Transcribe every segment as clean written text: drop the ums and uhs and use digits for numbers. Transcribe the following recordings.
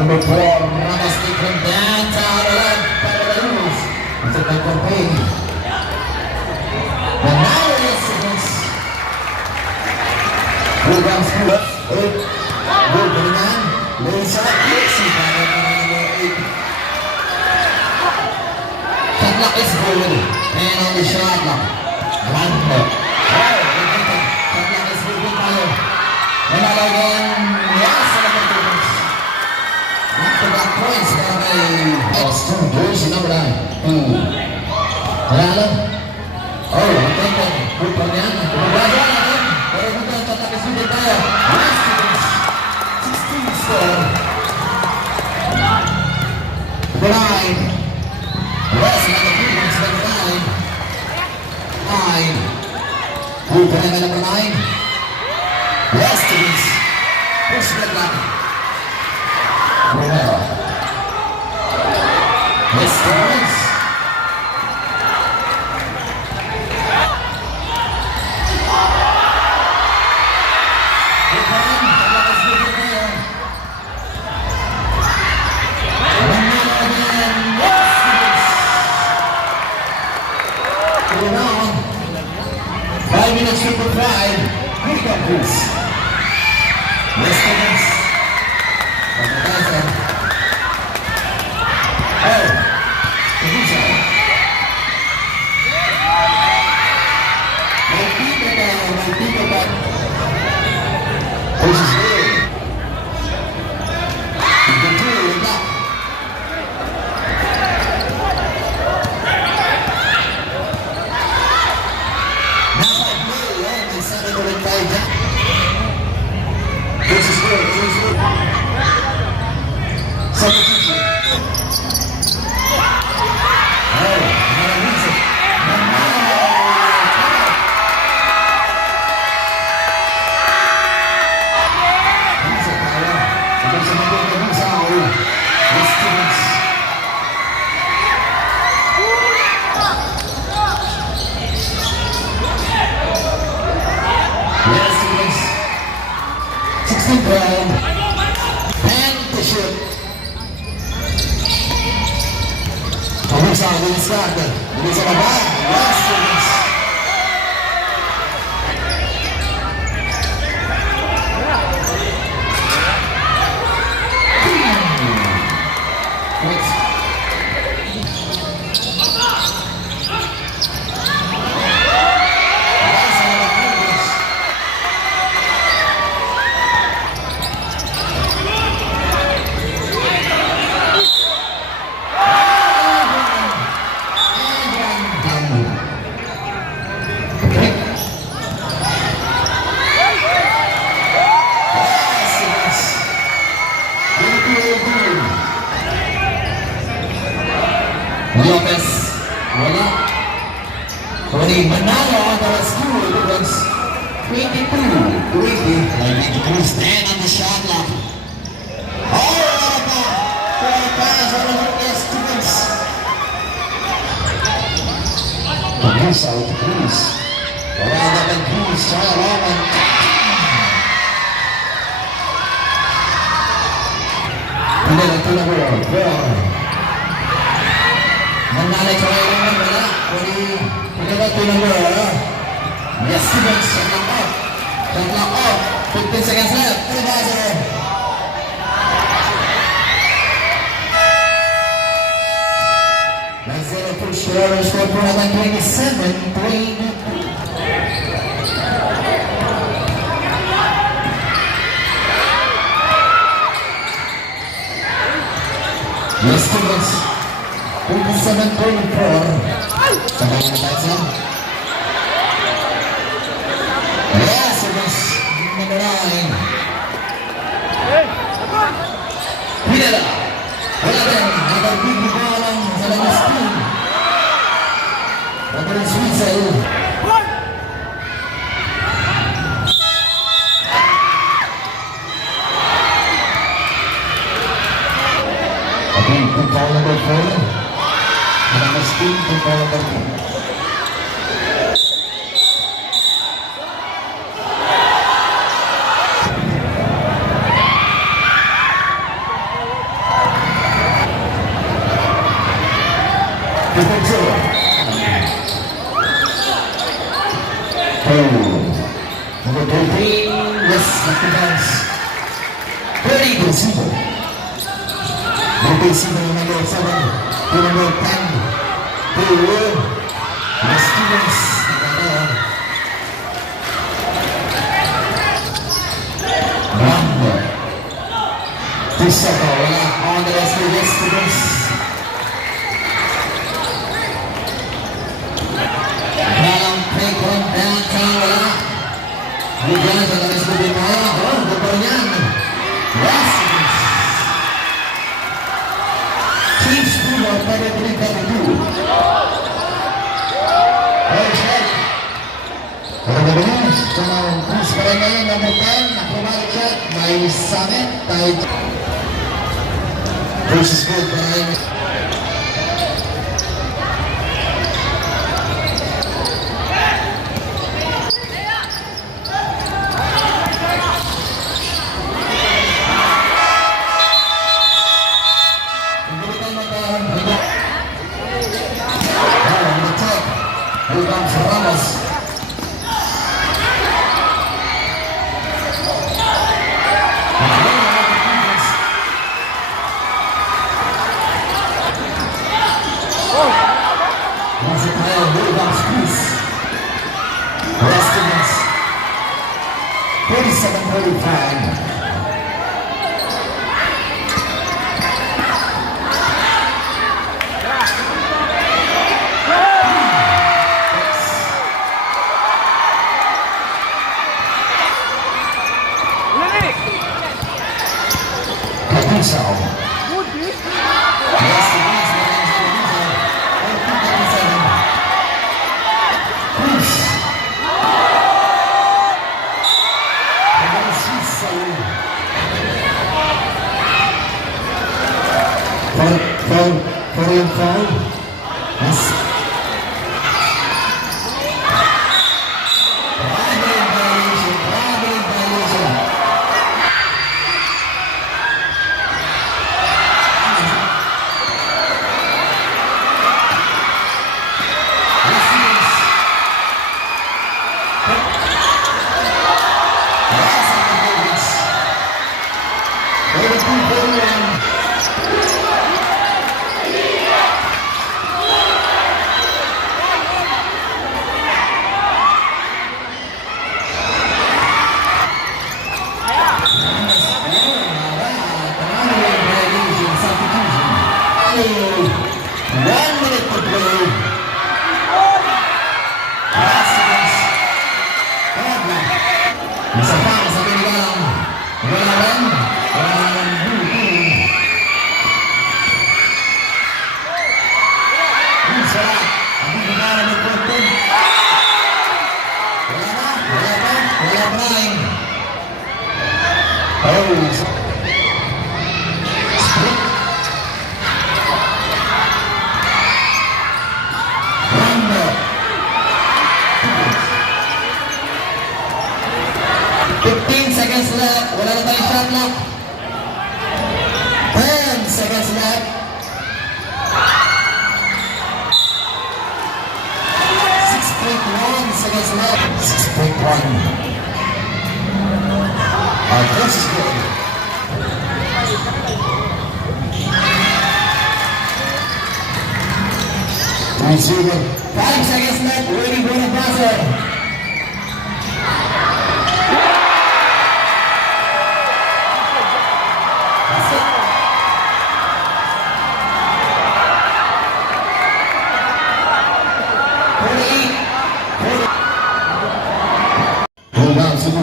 Number 4, Ramos from downtown Paradise untuk campaign. Dan now is Williams Kulat, gol dengan Lisa Kiksi pada nomor 8. Shot clock is good, and on the shot clock, one more. Shot clock is good tayo. Menalagan back points dari Austin jersey number 9. Lalu, oh, tonton putarnya, berubah kan? Baru bukan kotak sudah tayo. Last 16 score. Blind. West number 2 number 9. Putarnya number 9. West is push back line. Well, this is Five minutes to provide. Here comes West Indies. Lopez wala. Kali manalo ang school Eagles 22-20. Stand on the shot clock. For pass on the Eagles. Produce out the Cruz. Parada ng Cruz sa Roman. Hindi na ito na Manalay sa kayo naman wala. Kung ba ito naman wala. Yes, Stevens, shot lock off. Shot lock off. 15 seconds left. 3-0. That's it. Score for naman 27-20. Yes, Stevens. 27-24. Sama yang baca. Yes, Stevens. Menang. Tidak. Walaupun ada big bola dalam spin. Dari Switzerland. Again, to foul number 4. Anonymous team to foul number 2. Number 13, yes, lucky bounce. Very good, simple. Very simple, number 7, to number 10, to the Stevens. Number 2 wala on the rest of the Stevens. Dalam playground downtown wala. Hujan sa talis ko din mo. Oh, gobal yan. Yes. Chiefs Bulo, para 3-2. Oh, shot. Para nabalis. So, Chris pa rin ngayon, number 10. Acrobatic shot. May Summit. Tayo. Versus good. Para Ramos. Restaurants 47-45. Seconds left, wala na tayong shot clock. 10 seconds left. 6.1 seconds left. 6.1. Our coach is good. Receiver. 5 seconds left. Ready for the buzzer.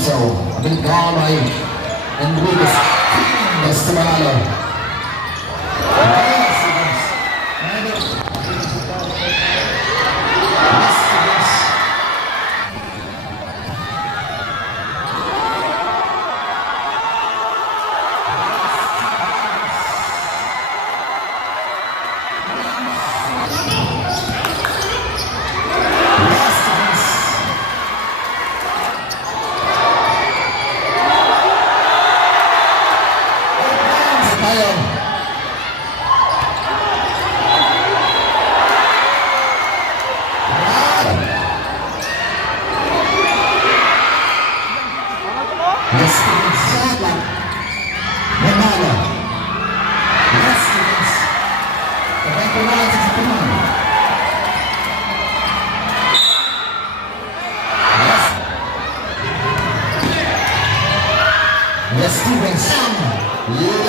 So, big call by Enriquez. Estimalo. tayo. Yes, Stevens. Shot lang. Nanalo. Yes, Stevens. Kapag kumalan sa Sipunan. Yes. Yes, Stevens. Yes.